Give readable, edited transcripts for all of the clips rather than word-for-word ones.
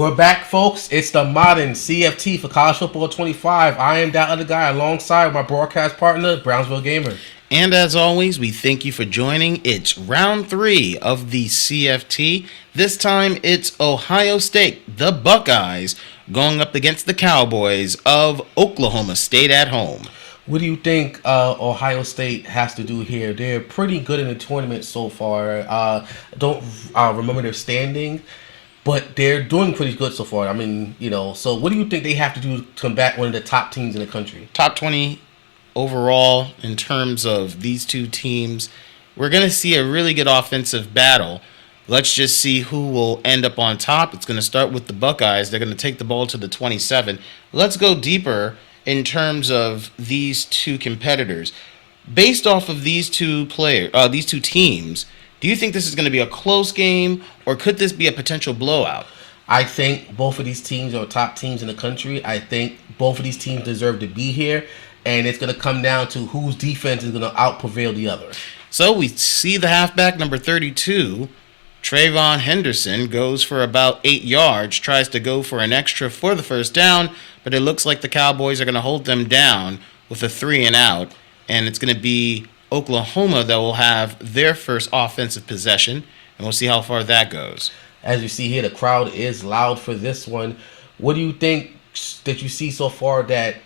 We're back, folks. It's the modern CFT for College Football 25. I am that other guy alongside my broadcast partner, Brownsville Gamer. And as always, we thank you for joining. It's round 3 of the CFT. This time it's Ohio State, the Buckeyes, going up against the Cowboys of Oklahoma State at home. What do you think Ohio State has to do here? They're pretty good in the tournament so far. Don't remember their standing, but they're doing pretty good so far. I mean, so what do you think they have to do to combat one of the top teams in the country? Top 20 overall in terms of these two teams. We're going to see a really good offensive battle. Let's just see who will end up on top. It's going to start with the Buckeyes. They're going to take the ball to the 27. Let's go deeper in terms of these two competitors. Based off of these two teams, do you think this is going to be a close game, or could this be a potential blowout? I think both of these teams are top teams in the country. I think both of these teams deserve to be here, and it's going to come down to whose defense is going to out-prevail the other. So we see the halfback, number 32, Trayvon Henderson, goes for about 8 yards, tries to go for an extra for the first down, but it looks like the Cowboys are going to hold them down with a 3-and-out, and it's going to be Oklahoma that will have their first offensive possession, and we'll see how far that goes. As you see here, the crowd is loud for this one. What do you think that you see so far that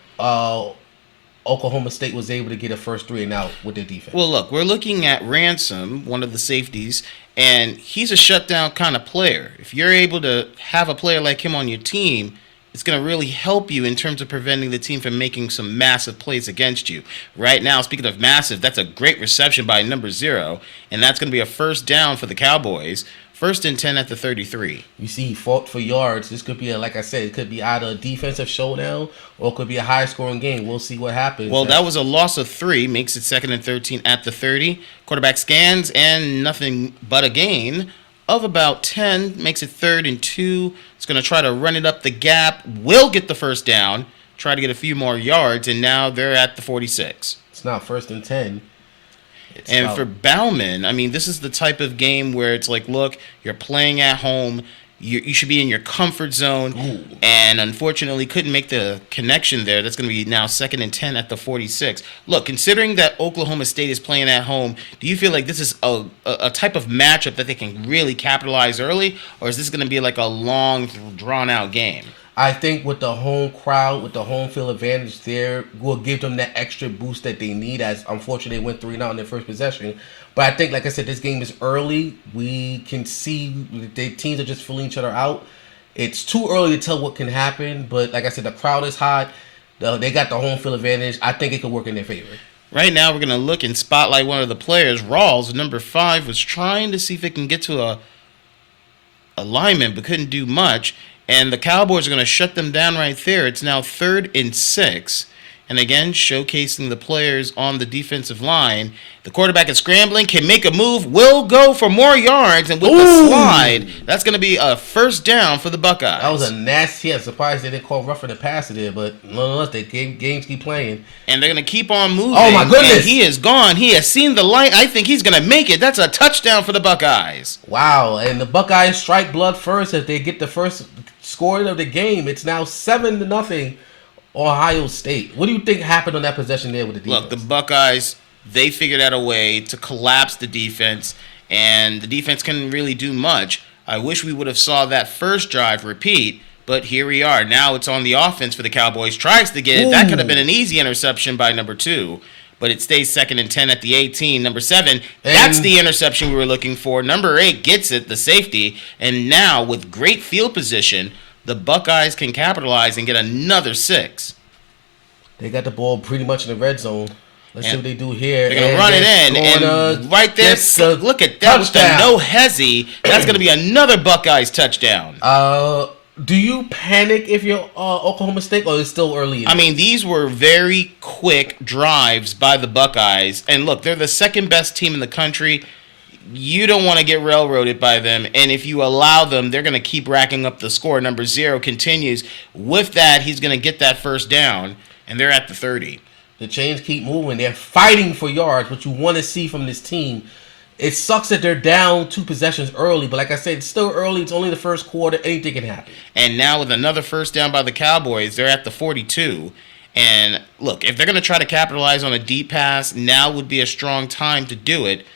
Oklahoma State was able to get a first 3-and-out with their defense? Well, look, we're looking at Ransom, one of the safeties, and he's a shutdown kind of player. If you're able to have a player like him on your team, it's going to really help you in terms of preventing the team from making some massive plays against you. Right now, speaking of massive, that's a great reception by number 0, and that's going to be a first down for the Cowboys. 1st and 10 at the 33. You see, he fought for yards. This could be, like I said, it could be either a defensive showdown or it could be a high-scoring game. We'll see what happens. Well, that was a loss of 3, makes it 2nd and 13 at the 30. Quarterback scans, and nothing but a gain of about 10, makes it 3rd and 2. It's going to try to run it up the gap, will get the first down, try to get a few more yards, and now they're at the 46. It's not 1st and 10. For Bauman, I mean, this is the type of game where it's like, look, you're playing at home. You should be in your comfort zone. Ooh. And unfortunately couldn't make the connection there. That's going to be now 2nd and 10 at the 46. Look, considering that Oklahoma State is playing at home, do you feel like this is a type of matchup that they can really capitalize early? Or is this going to be like a long, drawn-out game? I think with the home crowd, with the home field advantage there, will give them that extra boost that they need, as unfortunately they went 3-0 in their first possession. But I think, like I said, this game is early. We can see the teams are just filling each other out. It's too early to tell what can happen, but like I said, the crowd is hot. They got the home field advantage. I think it could work in their favor. Right now, we're going to look and spotlight one of the players. Rawls, number 5, was trying to see if it can get to a lineman, but couldn't do much. And the Cowboys are going to shut them down right there. It's now 3rd and 6. And again, showcasing the players on the defensive line. The quarterback is scrambling, can make a move, will go for more yards. And with the slide, that's going to be a first down for the Buckeyes. That was a nasty. I'm surprised they didn't call roughing the passer there. But nonetheless, the games keep playing. And they're going to keep on moving. Oh, my goodness. And he is gone. He has seen the light. I think he's going to make it. That's a touchdown for the Buckeyes. Wow. And the Buckeyes strike blood first if they get the first score of the game. It's now 7-0 Ohio State. What do you think happened on that possession there with the defense? Look, the Buckeyes, they figured out a way to collapse the defense, and the defense couldn't really do much. I wish we would have saw that first drive repeat, but here we are. Now it's on the offense for the Cowboys. Tries to get it. That could have been an easy interception by number 2, but it stays 2nd and 10 at the 18. Number 7, that's the interception we were looking for. Number 8 gets it, the safety, and now with great field position, the Buckeyes can capitalize and get another 6. They got the ball pretty much in the red zone. Let's see what they do here. They're going to run it in, and right there, look at that with the no hezzy. That's going to be another Buckeyes touchdown. Do you panic if you're Oklahoma State, or is it still early? I mean, these were very quick drives by the Buckeyes. And look, they're the second best team in the country. You don't want to get railroaded by them, and if you allow them, they're going to keep racking up the score. Number 0 continues. With that, he's going to get that first down, and they're at the 30. The chains keep moving. They're fighting for yards, what you want to see from this team. It sucks that they're down 2 possessions early, but like I said, it's still early. It's only the first quarter. Anything can happen. And now with another first down by the Cowboys, they're at the 42. And look, if they're going to try to capitalize on a deep pass, now would be a strong time to do it.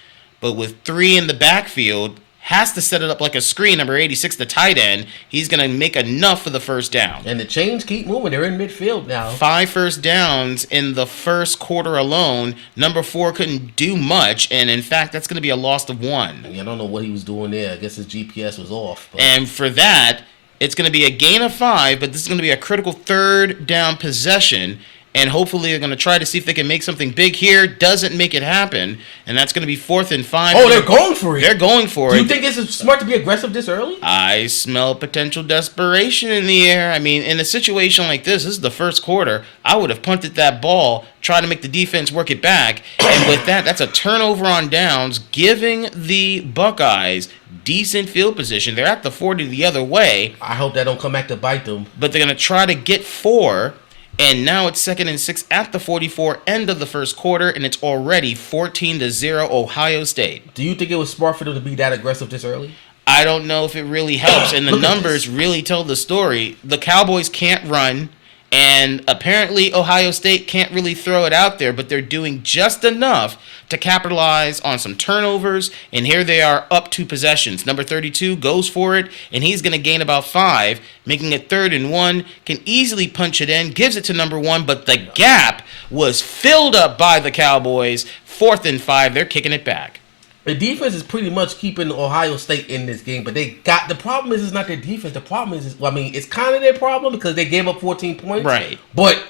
But with 3 in the backfield, has to set it up like a screen. Number 86, the tight end, he's going to make enough for the first down. And the chains keep moving. They're in midfield now. 5 first downs in the first quarter alone. Number 4 couldn't do much, and in fact, that's going to be a loss of 1. I don't know what he was doing there. I guess his GPS was off. But. And for that, it's going to be a gain of 5, but this is going to be a critical third down possession. And hopefully they're going to try to see if they can make something big here. Doesn't make it happen. And that's going to be 4th and 5. Oh, they're going for it. They're going for it. Do you think it's smart to be aggressive this early? I smell potential desperation in the air. I mean, in a situation like this is the first quarter. I would have punted that ball, tried to make the defense work it back. And with that, that's a turnover on downs, giving the Buckeyes decent field position. They're at the 40 the other way. I hope that don't come back to bite them. But they're going to try to get 4. And now it's 2nd and 6 at the 44, end of the first quarter, and it's already 14-0 Ohio State. Do you think it was smart for them to be that aggressive this early? I don't know if it really helps, and the numbers really tell the story. The Cowboys can't run, and apparently Ohio State can't really throw it out there, but they're doing just enough to capitalize on some turnovers, and here they are up 2 possessions. Number 32 goes for it, and he's going to gain about 5, making it 3rd and 1, can easily punch it in, gives it to number 1, but the gap was filled up by the Cowboys. 4th and 5, they're kicking it back. The defense is pretty much keeping Ohio State in this game, but the problem is it's not their defense. The problem is, it's kind of their problem because they gave up 14 points. Right. But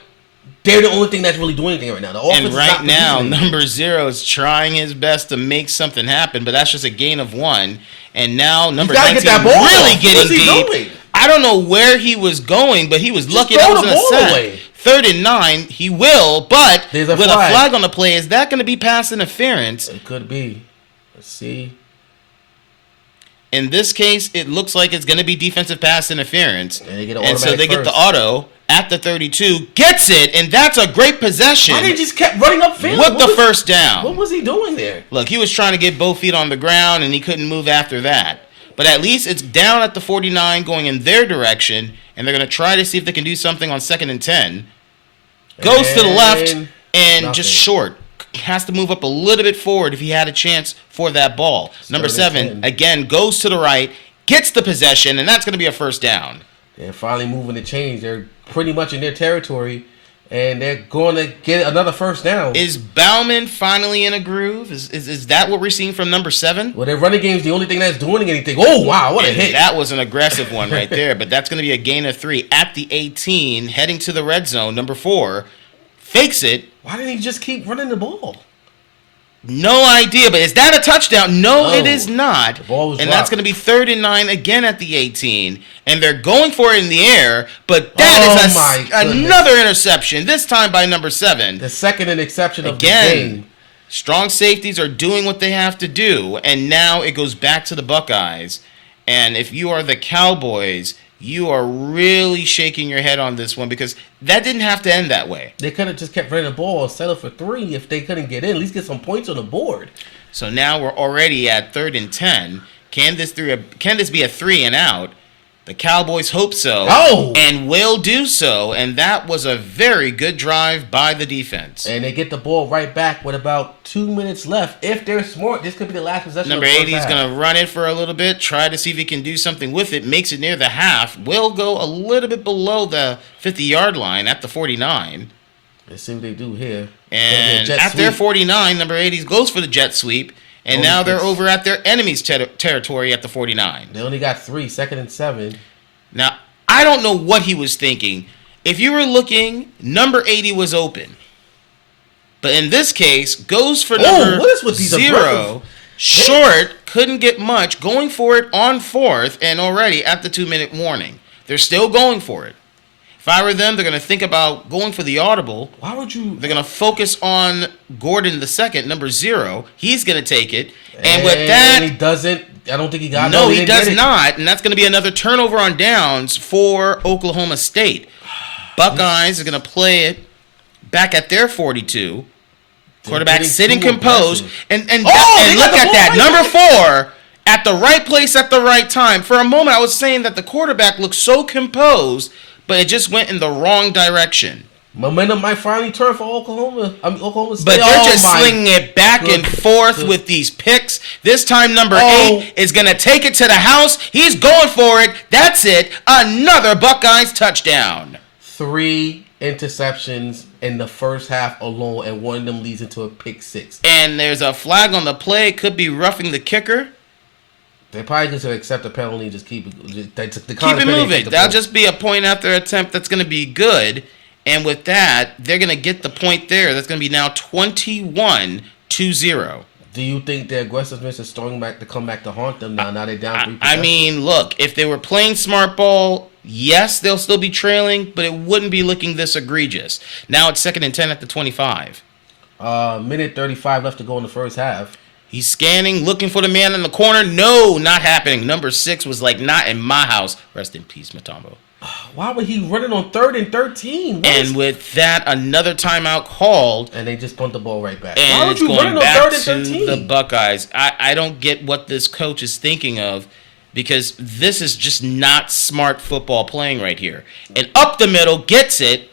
they're the only thing that's really doing anything right now. The offense and right now, number 0 is trying his best to make something happen, but that's just a gain of 1. And now number 19 really getting deep. Doing? I don't know where he was going, but he was lucky that was in a sack. Away. 3rd and 9, he will, but with a flag on the play, is that going to be pass interference? It could be. Let's see. In this case, it looks like it's going to be defensive pass interference. And so they get the auto at the 32, gets it, and that's a great possession. Why did he just kept running upfield? With the first down. What was he doing there? Look, he was trying to get both feet on the ground, and he couldn't move after that. But at least it's down at the 49 going in their direction, and they're going to try to see if they can do something on 2nd and 10. Goes to the left and just short. Has to move up a little bit forward if he had a chance for that ball. Number 7, again, goes to the right, gets the possession, and that's going to be a first down. They're finally moving the chains. They're pretty much in their territory, and they're going to get another first down. Is Bauman finally in a groove? Is that what we're seeing from number 7? Well, their running game's the only thing that's doing anything. Oh, wow, what a hit. That was an aggressive one right there, but that's going to be a gain of 3 at the 18, heading to the red zone. Number 4 fakes it. Why didn't he just keep running the ball? No idea, but is that a touchdown? No, it is not. The ball was and that's going to be 3rd and 9 again at the 18. And they're going for it in the air, but that is another interception, this time by number 7. The 2nd interception of the game. Strong safeties are doing what they have to do, and now it goes back to the Buckeyes. And if you are the Cowboys, you are really shaking your head on this one because that didn't have to end that way. They could have just kept running the ball and settled for 3 if they couldn't get in. At least get some points on the board. So now we're already at 3rd and 10. Can this be a 3 and out? The Cowboys hope so, and will do so, and that was a very good drive by the defense. And they get the ball right back with about 2 minutes left. If they're smart, this could be the last possession. Number 80 is going to run it for a little bit, try to see if he can do something with it, makes it near the half, will go a little bit below the 50-yard line at the 49. Let's see what they do here. And at their 49, number 80 goes for the jet sweep. And now they're over at their enemy's territory at the 49. They only got 3, 2nd and 7. Now, I don't know what he was thinking. If you were looking, number 80 was open. But in this case, goes for number 0. Short, couldn't get much. Going for it on 4th and already at the 2-minute warning. They're still going for it. If I were them, they're going to think about going for the audible. Why would you? They're going to focus on Gordon the second, number 0. He's going to take it. And with that... he doesn't. I don't think he got it. No, he does not. And that's going to be another turnover on downs for Oklahoma State. Buckeyes are going to play it back at their 42. Quarterback sitting too composed. aggressive. And Oh, they got look the at ball that. right Number back. 4 at the right place at the right time. For a moment, I was saying that the quarterback looked so composed, but it just went in the wrong direction. Momentum might finally turn for Oklahoma State. But they're just my slinging it back and forth with these picks. This time, number 8 is going to take it to the house. He's going for it. That's it. Another Buckeyes touchdown. 3 interceptions in the first half alone, and one of them leads into a pick 6. And there's a flag on the play. Could be roughing the kicker. They probably just accept the penalty and just keep it. Keep it moving. That'll just be a point after attempt that's going to be good. And with that, they're going to get the point there. That's going to be now 21-0. Do you think the aggressiveness is starting back to come back to haunt them now? Now they're down 3%. I mean, look, if they were playing smart ball, yes, they'll still be trailing, but it wouldn't be looking this egregious. Now it's 2nd and 10 at the 25. Minute 35 left to go in the first half. He's scanning, looking for the man in the corner. No, not happening. Number 6 was like, not in my house. Rest in peace, Matombo. Why would he run it on 3rd and 13? And with that, another timeout called. And they just punt the ball right back. And Why would it's you going run it on back 3rd and to 13? the Buckeyes. I don't get what this coach is thinking of, because this is just not smart football playing right here. And up the middle, gets it.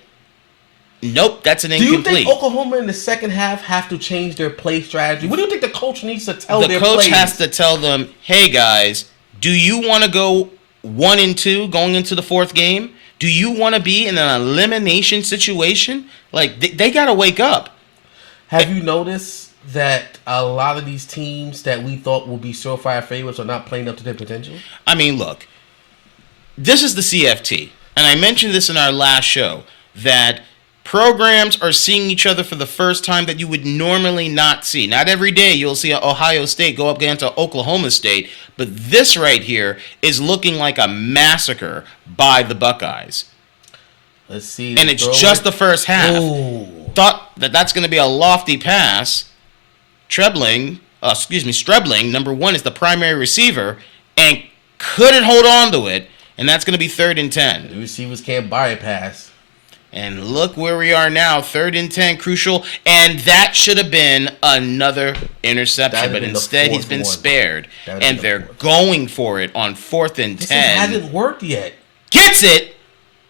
Nope, that's an incomplete. Do you think Oklahoma in the second half have to change their play strategy? What do you think the coach needs to tell their players? The coach has to tell them, hey, guys, do you want to go 1-2 going into the 4th game? Do you want to be in an elimination situation? Like, they got to wake up. Have you noticed that a lot of these teams that we thought would be surefire favorites are not playing up to their potential? I mean, look, this is the CFT. And I mentioned this in our last show, that programs are seeing each other for the first time that you would normally not see. Not every day you'll see Ohio State go up against Oklahoma State, but this right here is looking like a massacre by the Buckeyes. Let's see. And it's just the first half. Ooh. Thought that's going to be a lofty pass. Strebling, number 1 is the primary receiver, and couldn't hold on to it, and that's going to be 3rd and 10. The receivers can't buy a pass. And look where we are now, 3rd and 10, crucial. And that should have been another interception, but instead he's been spared. And they're going for it on 4th and 10. This hasn't worked yet. Gets it.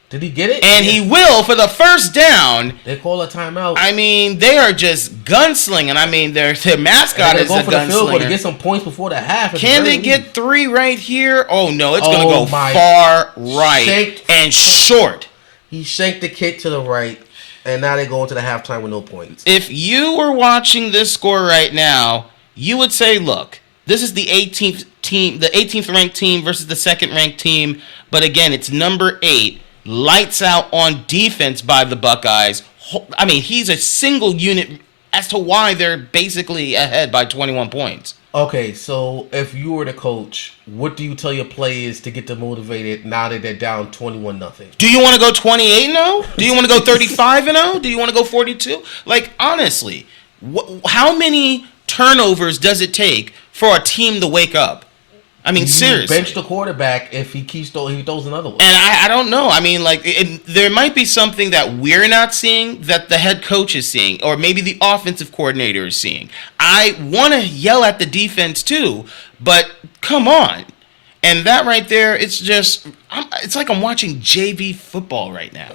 Did he get it? And he will for the first down. They call a timeout. I mean, they are just gunslinging. I mean, their mascot is a gunslinger. To get some points before the half. Can they get 3 right here? Oh, no, it's going to go far right and short. He shanked the kick to the right, and now they go into the halftime with no points. If you were watching this score right now, you would say, look, this is the 18th team, the 18th ranked team versus the 2nd ranked team. But again, it's number 8. Lights out on defense by the Buckeyes. I mean, he's a single unit as to why they're basically ahead by 21 points. Okay, so if you were the coach, what do you tell your players to get them motivated now that they're down 21-0? Do you want to go 28-0? Do you want to go 35-0? Do you want to go 42? Like, honestly, how many turnovers does it take for a team to wake up? I mean, seriously. Bench the quarterback if he throws another one. And I don't know. I mean, like, there might be something that we're not seeing that the head coach is seeing, or maybe the offensive coordinator is seeing. I want to yell at the defense too, but come on. And that right there, it's just, it's like I'm watching JV football right now.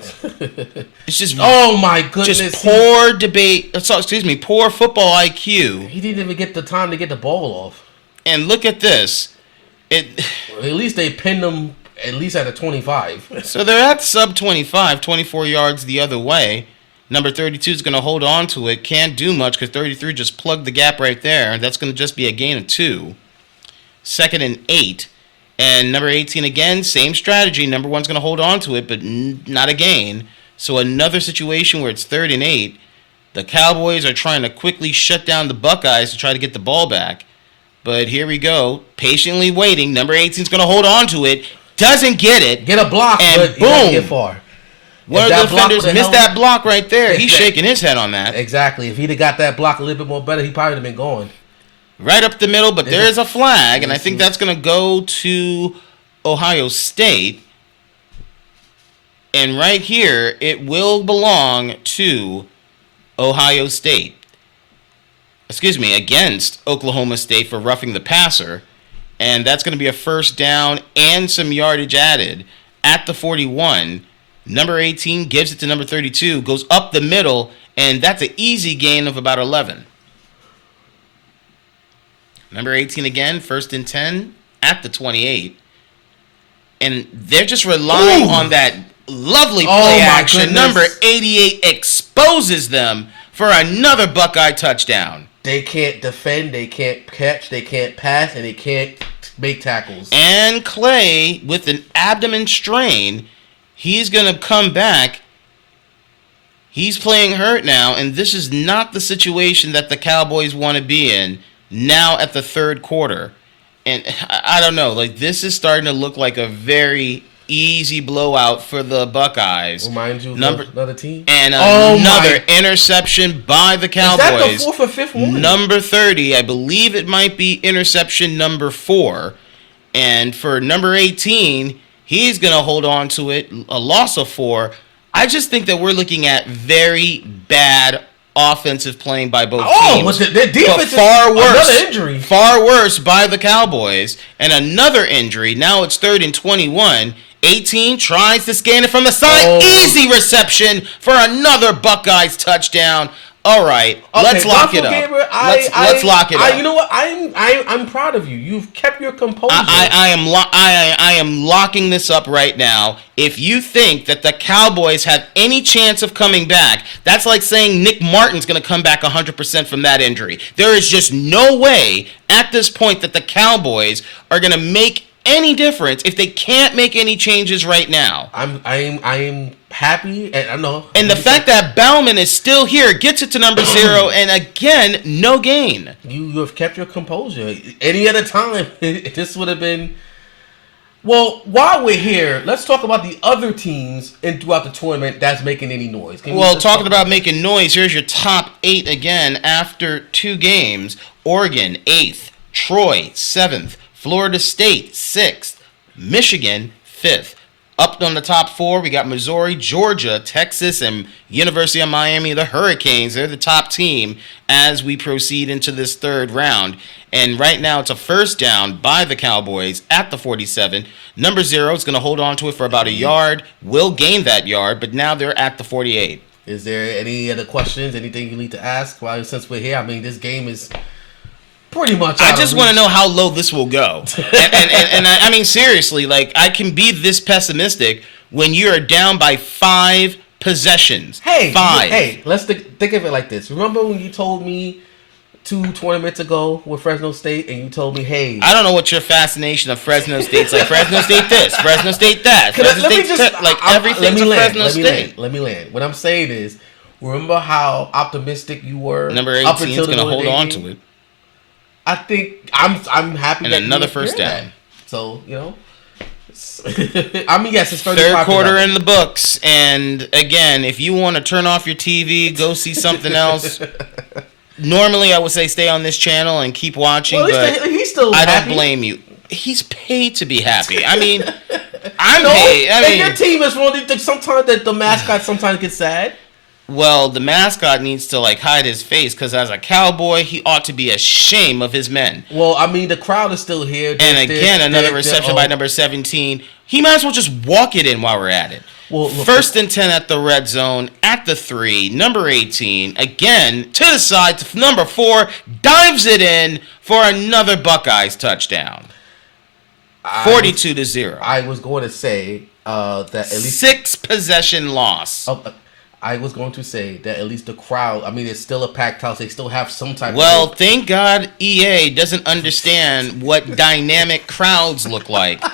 It's just, oh my goodness, just poor poor football IQ. He didn't even get the time to get the ball off. And look at this. At least they pinned them at least at a 25. So they're at sub 25, 24 yards the other way. Number 32 is going to hold on to it. Can't do much because 33 just plugged the gap right there. That's going to just be a gain of 2. 2nd and 8. And number 18 again, same strategy. Number 1's going to hold on to it, but not a gain. So another situation where it's 3rd and 8. The Cowboys are trying to quickly shut down the Buckeyes to try to get the ball back. But here we go, patiently waiting. Number 18 is going to hold on to it. Doesn't get it. Get a block, and but boom. He get far. One of the defenders missed that block right there. He's shaking his head on that. Exactly. If he'd have got that block a little bit more better, he probably would have been going. Right up the middle, but there is a flag, and I think that's going to go to Ohio State. And right here, it will belong to Ohio State. against Oklahoma State for roughing the passer. And that's going to be a first down and some yardage added at the 41. Number 18 gives it to number 32, goes up the middle, and that's an easy gain of about 11. Number 18 again, first and 10 at the 28. And they're just relying on that lovely play action. Goodness. Number 88 exposes them for another Buckeye touchdown. They can't defend, they can't catch, they can't pass, and they can't make tackles. And Clay, with an abdomen strain, he's going to come back. He's playing hurt now, and this is not the situation that the Cowboys want to be in now at the third quarter. And I don't know, like, this is starting to look like a very easy blowout for the Buckeyes. Remind you of another team? And another interception by the Cowboys. Is that the fourth or fifth one? Number 30, I believe it might be interception number 4. And for number 18, he's going to hold on to it, a loss of 4. I just think that we're looking at very bad offensive playing by both teams. But the defense far worse. Another injury. Far worse by the Cowboys. And another injury. Now it's 3rd and 21. 18 tries to scan it from the side. Easy reception for another Buckeyes touchdown. All right, let's lock it up. Let's lock it up. You know what? I'm proud of you. You've kept your composure. I am locking this up right now. If you think that the Cowboys have any chance of coming back, that's like saying Nick Martin's going to come back 100% from that injury. There is just no way at this point that the Cowboys are going to make any difference if they can't make any changes right now. I am happy, and I know. And the fact that Bauman is still here gets it to number 0, and again, no gain. You have kept your composure. Any other time, this would have been. Well, while we're here, let's talk about the other teams throughout the tournament that's making any noise. Talking about making noise, here's your top 8 again after 2 games. Oregon, 8th. Troy, 7th. Florida State, 6th. Michigan, 5th. Up on the top 4, we got Missouri, Georgia, Texas, and University of Miami, the Hurricanes. They're the top team as we proceed into this third round. And right now, it's a first down by the Cowboys at the 47. Number 0 is going to hold on to it for about a yard. Will gain that yard, but now they're at the 48. Is there any other questions, anything you need to ask? Well, since we're here, I mean, this game is pretty much I just want to know how low this will go. and I mean, seriously, like, I can be this pessimistic when you're down by 5 possessions. 5. Hey, let's think of it like this. Remember when you told me 2 tournaments ago with Fresno State, and you told me, hey, I don't know what your fascination of Fresno State's like. Fresno State this, Fresno State that, everything's Fresno State. Let me land. What I'm saying is, remember how optimistic you were. Number 18 is going to hold on to it. I think I'm happy. And that another first down. That. So, you know, I mean, yes, it's 35. Third quarter in the books, and again, if you want to turn off your TV, go see something else. Normally, I would say stay on this channel and keep watching, but he's still I happy. don't blame you. He's paid to be happy. I mean, I'm paid. I mean, your team is wrong. Sometimes the mascot sometimes gets sad. Well, the mascot needs to hide his face because as a Cowboy, he ought to be ashamed of his men. Well, I mean, the crowd is still here. Another reception by number 17. He might as well just walk it in while we're at it. Well, first and 10 at the red zone at the 3. Number 18 again to the side to number 4 dives it in for another Buckeyes touchdown. 42-0. I was going to say that at least 6 possession loss. I was going to say that at least the crowd, I mean, it's still a packed house. They still have some type of... thank God EA doesn't understand what dynamic crowds look like.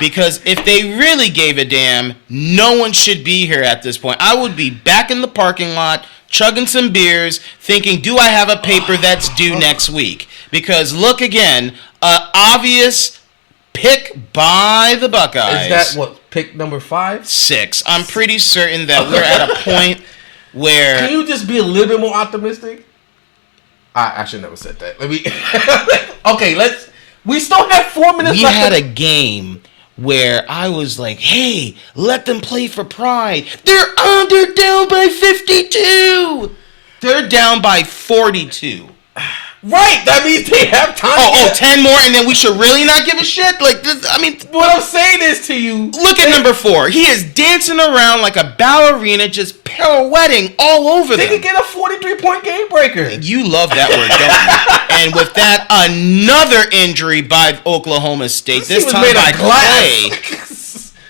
Because if they really gave a damn, no one should be here at this point. I would be back in the parking lot, chugging some beers, thinking, do I have a paper that's due next week? Because look again, obvious pick by the Buckeyes. Is that what? Pick number 5? 6. I'm pretty certain that we're at a point where... Can you just be a little bit more optimistic? I should never said that. Let me... Okay, we still have 4 minutes left. We had a game where I was like, hey, let them play for pride. They're down by 52. They're down by 42. Right, that means they have time. Oh, 10 more, and then we should really not give a shit? Like, this, I mean... What I'm saying is to you... Look at number 4. He is dancing around like a ballerina, just pirouetting all over They them. could get a 43-point game breaker. You love that word, don't you? And with that, another injury by Oklahoma State. This time by Clay.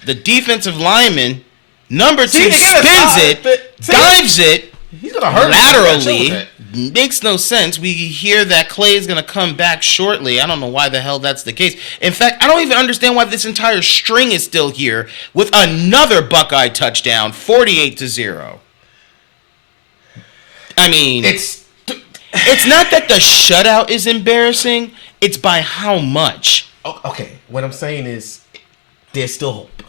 The defensive lineman, number 2, spins it, dives it, he's gonna hurt laterally. Makes no sense. We hear that Clay is going to come back shortly. I don't know why the hell that's the case. In fact, I don't even understand why this entire string is still here with another Buckeye touchdown, 48-0. I mean, it's not that the shutout is embarrassing. It's by how much. Okay, what I'm saying is there's still hope.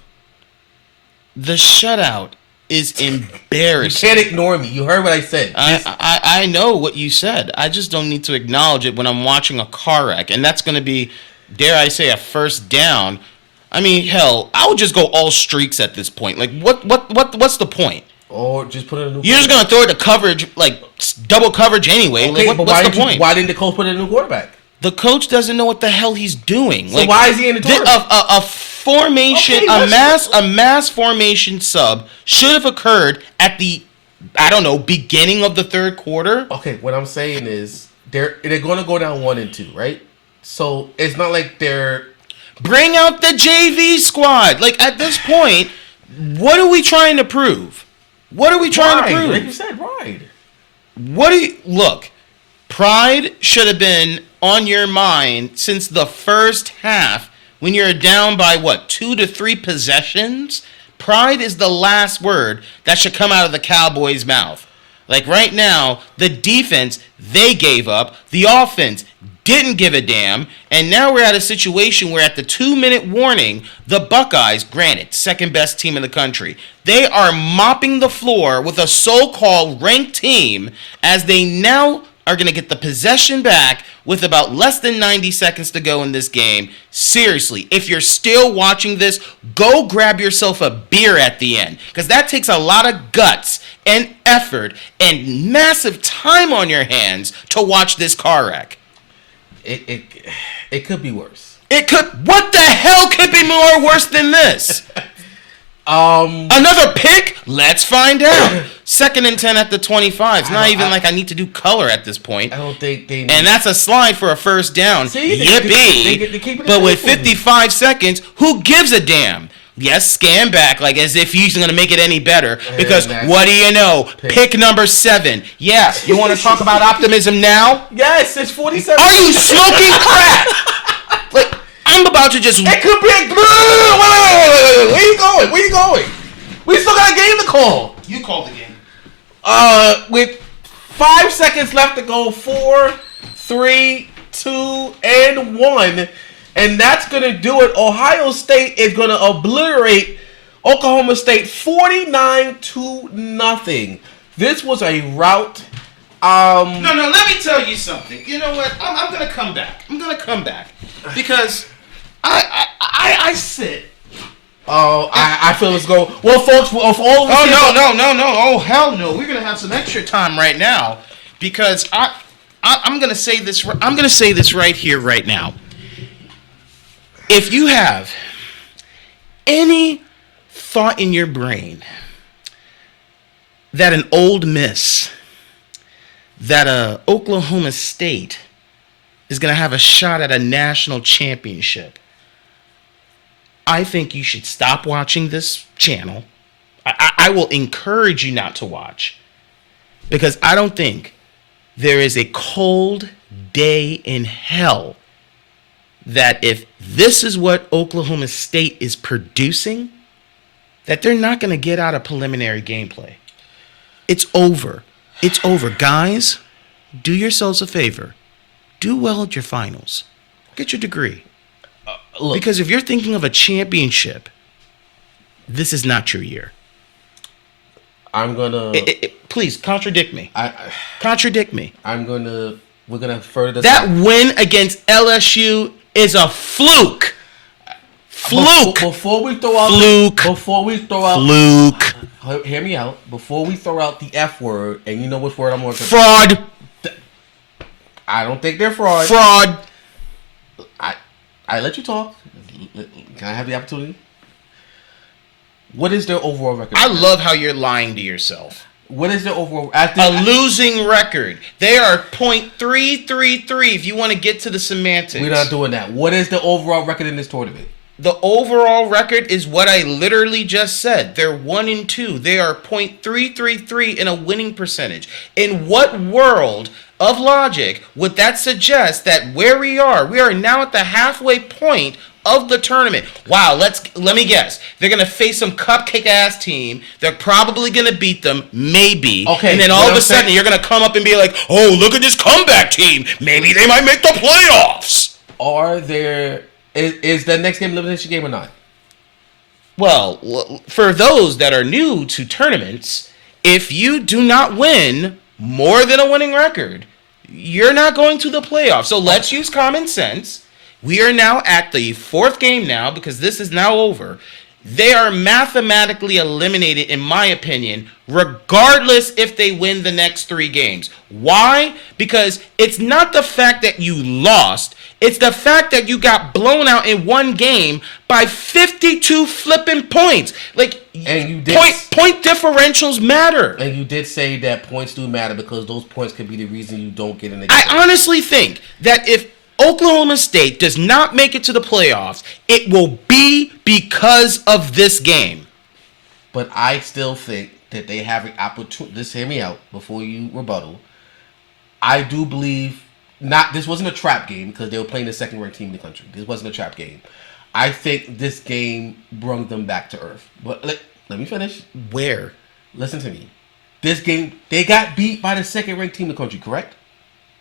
The shutout is embarrassing. You can't ignore me. You heard what I said. I know what you said. I just don't need to acknowledge it when I'm watching a car wreck. And that's going to be, dare I say, a first down. I mean, hell, I would just go all streaks at this point. Like, what's the point? Or just put it in a new You're just going to throw it to coverage, like, double coverage anyway. Okay, like, but what's the point? Why didn't the coach put it in a new quarterback? The coach doesn't know what the hell he's doing. So why is he in the tournament? A formation, a mass formation sub should have occurred at the, I don't know, beginning of the third quarter. Okay, what I'm saying is they're going to go down 1-2, right? So it's not like they're bring out the JV squad. Like at this point, what are we trying to prove? What are we trying to prove? Like you said, ride. Look? Pride should have been on your mind since the first half. When you're down by, 2 to 3 possessions? Pride is the last word that should come out of the Cowboys' mouth. Like right now, the defense, they gave up. The offense didn't give a damn. And now we're at a situation where at the 2-minute warning, the Buckeyes, granted, second best team in the country, they are mopping the floor with a so-called ranked team as they now are going to get the possession back with about less than 90 seconds to go in this game. Seriously, if you're still watching this, go grab yourself a beer at the end, because that takes a lot of guts and effort and massive time on your hands to watch this car wreck. It could be worse. It could. What the hell could be more worse than this? Another pick? Let's find out. 2nd and 10 at the 25. It's not even like I need to do color at this point. I don't think they need. And that's a slide for a first down. See, yippee. But with 55 seconds, who gives a damn? Yes, scan back like as if he's going to make it any better. Because what do you know? Pick number 7. Yes. You want to talk about optimism now? Yes, it's 47. Are you smoking crack? Like, I'm about to just... It could be a... Wait. Where you going? Where you going? We still got a game to call. You call the game. With 5 seconds left to go, 4, 3, 2, and 1. And that's going to do it. Ohio State is going to obliterate Oklahoma State 49-0. This was a rout. No, let me tell you something. You know what? I'm going to come back. Because I sit. Oh, I feel it's going. Well, folks, if all no. Oh, hell no. We're going to have some extra time right now because I'm going to say this. I'm going to say this right here, right now. If you have any thought in your brain that an Ole Miss, that Oklahoma State is going to have a shot at a national championship, I think you should stop watching this channel. I will encourage you not to watch because I don't think there is a cold day in hell that if this is what Oklahoma State is producing, that they're not going to get out of preliminary gameplay. It's over. It's over. Guys, do yourselves a favor. Do well at your finals. Get your degree. Look, because if you're thinking of a championship, this is not your year. I'm going to... Please, contradict me. Contradict me. We're going to further this. That win against LSU is a fluke. Fluke. Before we throw out... Fluke. Hear me out. Before we throw out the F word, and you know which word I'm going to... Fraud. I don't think they're fraud. Fraud. I let you talk. Can I have the opportunity? What is their overall record? I love how you're lying to yourself. What is their overall? Losing record. They are .333 if you want to get to the semantics. We're not doing that. What is the overall record in this tournament? The overall record is what I literally just said. They're 1-2. They are .333 in a winning percentage. In what world of logic would that suggest that where we are now at the halfway point of the tournament? Wow, let me guess. They're gonna face some cupcake ass team. They're probably gonna beat them, maybe. Okay. And then all of a sudden you're gonna come up and be like, oh, look at this comeback team. Maybe they might make the playoffs. Is the next game an elimination game or not? Well, for those that are new to tournaments, if you do not win more than a winning record, you're not going to the playoffs. So let's use common sense. We are now at the fourth game now because this is now over. They are mathematically eliminated, in my opinion, regardless if they win the next 3 games. Why? Because it's not the fact that you lost. It's the fact that you got blown out in one game by 52 flipping points. And you did point differentials matter. And you did say that points do matter because those points could be the reason you don't get in the game. I honestly think that if Oklahoma State does not make it to the playoffs, it will be because of this game. But I still think that they have an opportunity. Just hear me out before you rebuttal. I do believe this wasn't a trap game because they were playing the second-ranked team in the country. This wasn't a trap game. I think this game brought them back to earth. But let me finish. Where? Listen to me. This game, they got beat by the second-ranked team in the country, correct?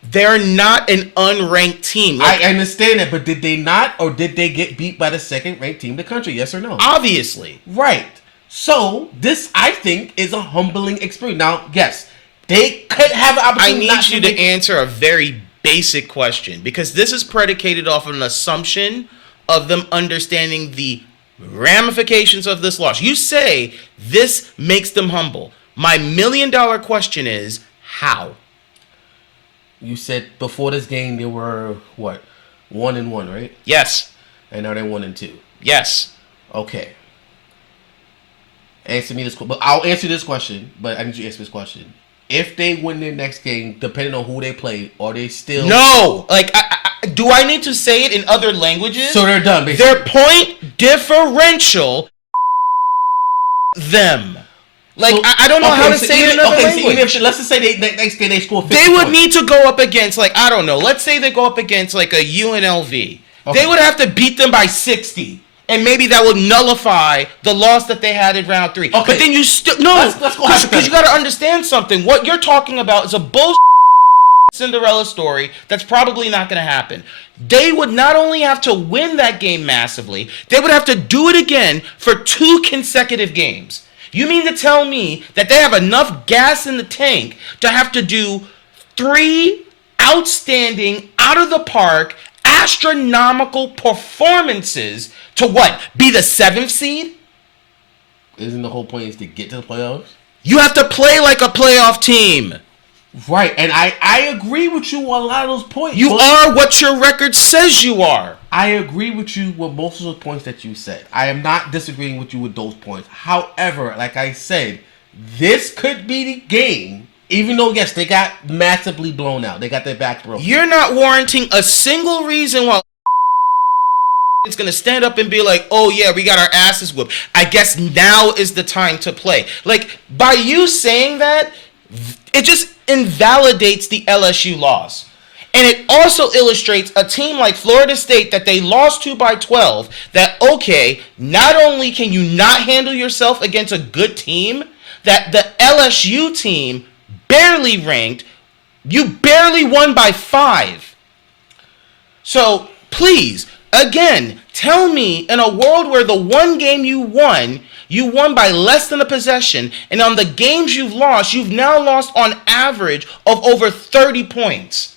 They're not an unranked team. I understand that, but did they not, or did they get beat by the second-ranked team in the country? Yes or no? Obviously. Right. So, this, I think, is a humbling experience. Now, yes, they could have an opportunity. I need you to answer a very basic question, because this is predicated off of an assumption of them understanding the ramifications of this loss. You say this makes them humble. My $1 million question is, how? You said before this game they were, 1-1, right? Yes. And now they're 1-2. Yes. Okay. Answer me this, but I'll answer this question. But I need you to answer this question. If they win their next game, depending on who they play, are they still? No. Do I need to say it in other languages? So they're done. Basically. Their point differential. Them. I don't know how to say it in another language. So even if, let's just say next game they score 50 They would points. need to go up against, I don't know. Let's say they go up against, a UNLV. Okay. They would have to beat them by 60. And maybe that would nullify the loss that they had in round 3. Okay. But then you still... No, let's go because you got to understand something. What you're talking about is a bullshit Cinderella story that's probably not going to happen. They would not only have to win that game massively, they would have to do it again for 2 consecutive games. You mean to tell me that they have enough gas in the tank to have to do 3 outstanding, out-of-the-park, astronomical performances to what? Be the 7th seed? Isn't the whole point is to get to the playoffs? You have to play like a playoff team. Right, and I agree with you on a lot of those points. You are what your record says you are. I agree with you with most of those points that you said. I am not disagreeing with you with those points. However, like I said, this could be the game, even though, yes, they got massively blown out. They got their backs broken. You're not warranting a single reason why it's going to stand up and be like, oh, yeah, we got our asses whooped. I guess now is the time to play. By you saying that, it just invalidates the LSU loss. And it also illustrates a team like Florida State that they lost to by 12, that, okay, not only can you not handle yourself against a good team, that the LSU team, barely ranked, you barely won by 5. So, please, again, tell me, in a world where the one game you won by less than a possession, and on the games you've lost, you've now lost on average of over 30 points.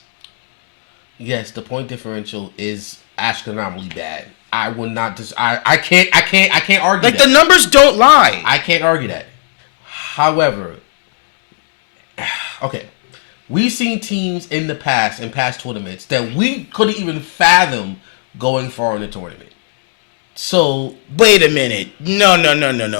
Yes, the point differential is astronomically bad. I will not I can't argue that. The numbers don't lie. I can't argue that. However, okay, We've seen teams in the past, in past tournaments, that we couldn't even fathom going far in the tournament. So, wait a minute. No.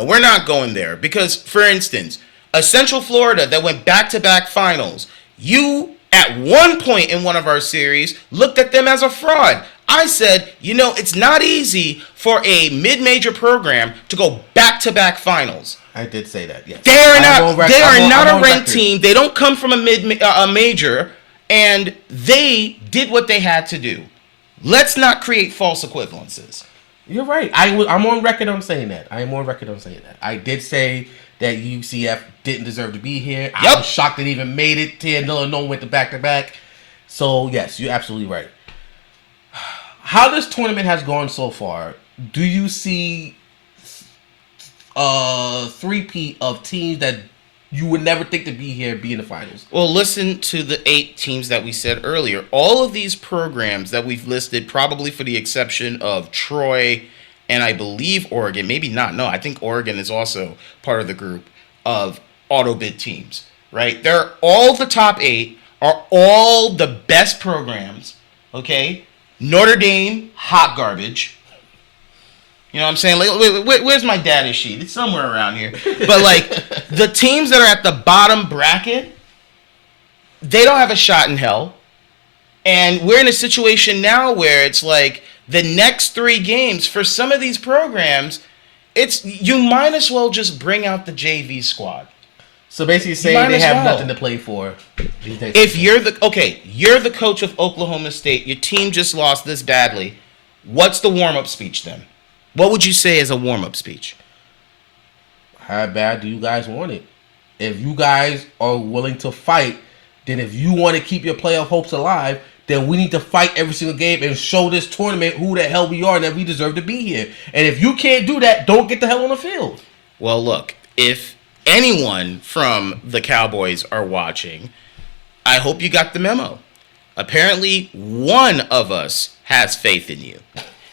We're not going there. Because, for instance, a Central Florida that went back-to-back finals, you, at one point in one of our series, looked at them as a fraud. I said, it's not easy for a mid-major program to go back-to-back finals. I did say that, yes. They are not a ranked team. They don't come from a major, and they did what they had to do. Let's not create false equivalences. You're right. I'm on record on saying that. I did say that UCF didn't deserve to be here. Yep. I was shocked it even made it. Illinois went to back-to-back. So, yes, you're absolutely right. How this tournament has gone so far, do you see a three-peat of teams that you would never think to be here be in the finals? Well, listen to the 8 teams that we said earlier. All of these programs that we've listed, probably for the exception of Troy and I believe Oregon, maybe not. No, I think Oregon is also part of the group of auto bid teams, right? They're all the top 8 are all the best programs, okay? Notre Dame, hot garbage. You know what I'm saying? Like, where's my data sheet? It's somewhere around here. But, like, the teams that are at the bottom bracket, they don't have a shot in hell. And we're in a situation now where it's like the next 3 games for some of these programs, you might as well just bring out the JV squad. So basically saying they have nothing to play for. If you're the coach of Oklahoma State, your team just lost this badly, what's the warm-up speech then? What would you say as a warm-up speech? How bad do you guys want it? If you guys are willing to fight, then if you want to keep your playoff hopes alive, then we need to fight every single game and show this tournament who the hell we are and that we deserve to be here. And if you can't do that, don't get the hell on the field. Well, look, if anyone from the Cowboys are watching, I hope you got the memo. Apparently, one of us has faith in you.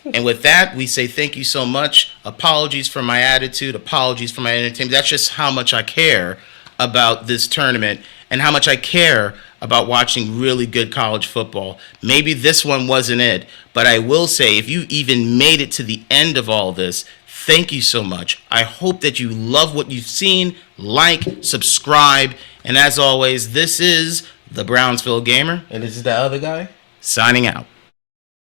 And with that, we say thank you so much. Apologies for my attitude. Apologies for my entertainment. That's just how much I care about this tournament and how much I care about watching really good college football. Maybe this one wasn't it, but I will say if you even made it to the end of all this, thank you so much. I hope that you love what you've seen. Like, subscribe, and as always, this is the Brownsville Gamer. And this is the other guy? Signing out.